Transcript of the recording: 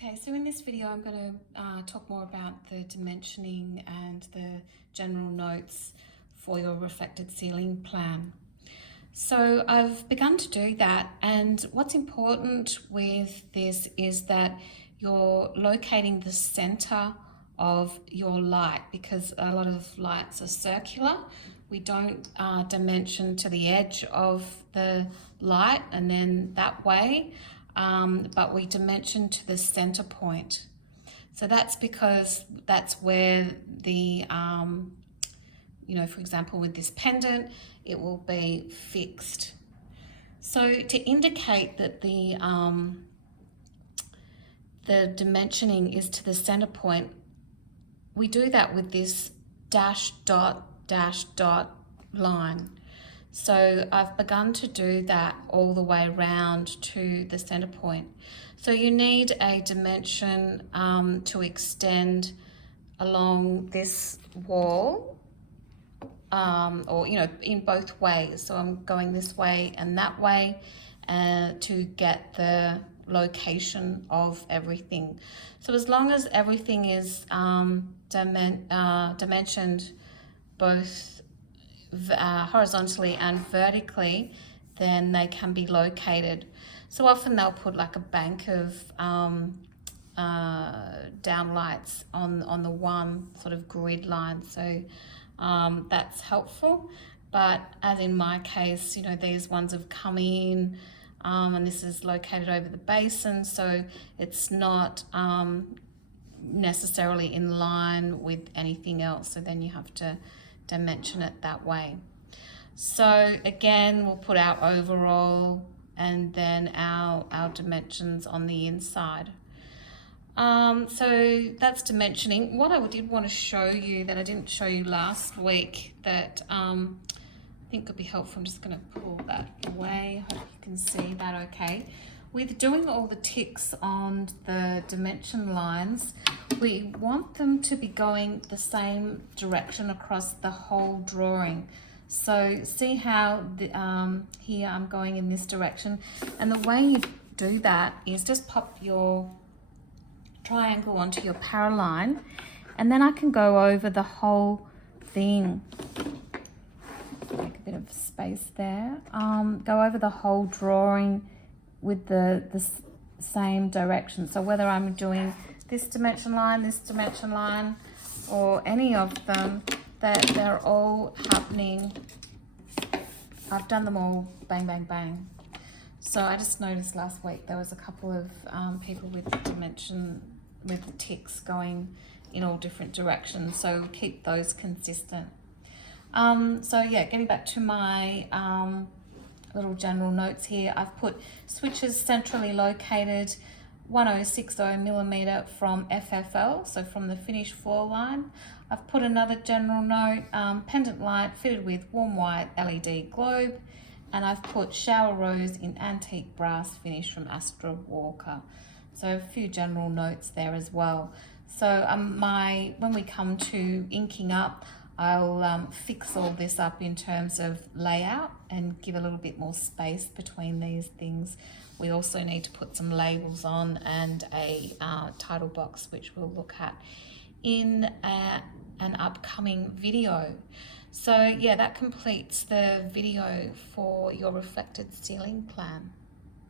Okay, so in this video I'm going to talk more about the dimensioning and the general notes for your reflected ceiling plan. So I've begun to do that, and what's important with this is that you're locating the center of your light, because a lot of lights are circular. We don't dimension to the edge of the light and then that way, but we dimension to the center point. So that's because that's where the, for example, with this pendant, it will be fixed. So to indicate that the dimensioning is to the center point, we do that with this dash dot line. So I've begun to do that all the way around to the center point. So you need a dimension to extend along this wall, or in both ways. So I'm going this way and that way to get the location of everything. So as long as everything is dimensioned both horizontally and vertically, then they can be located. So often they'll put like a bank of downlights on the one sort of grid line. So that's helpful. But as in my case, these ones have come in, and this is located over the basin, so it's not necessarily in line with anything else. So then you have to dimension it that way. So again, we'll put our overall and then our dimensions on the inside. So that's dimensioning. What I did want to show you that I didn't show you last week that I think could be helpful, I'm just going to pull that away. I hope you can see that okay. With doing all the ticks on the dimension lines, we want them to be going the same direction across the whole drawing. So see how here I'm going in this direction, and the way you do that is just pop your triangle onto your paraline, and then I can go over the whole thing. Make a bit of space there. Go over the whole drawing with the same direction. So whether I'm doing this dimension line, or any of them, that they're all happening. I've done them all bang, bang, bang. So I just noticed last week there was a couple of people with ticks going in all different directions. So keep those consistent. So yeah, getting back to my little general notes here, I've put switches centrally located 1060 millimeter from FFL, so from the finished floor line. I've put another general note, pendant light fitted with warm white LED globe, and I've put shower rose in antique brass finish from Astra Walker. So a few general notes there as well. So when we come to inking up, I'll fix all this up in terms of layout and give a little bit more space between these things. We also need to put some labels on and a title box, which we'll look at in an upcoming video. So yeah, that completes the video for your reflected ceiling plan.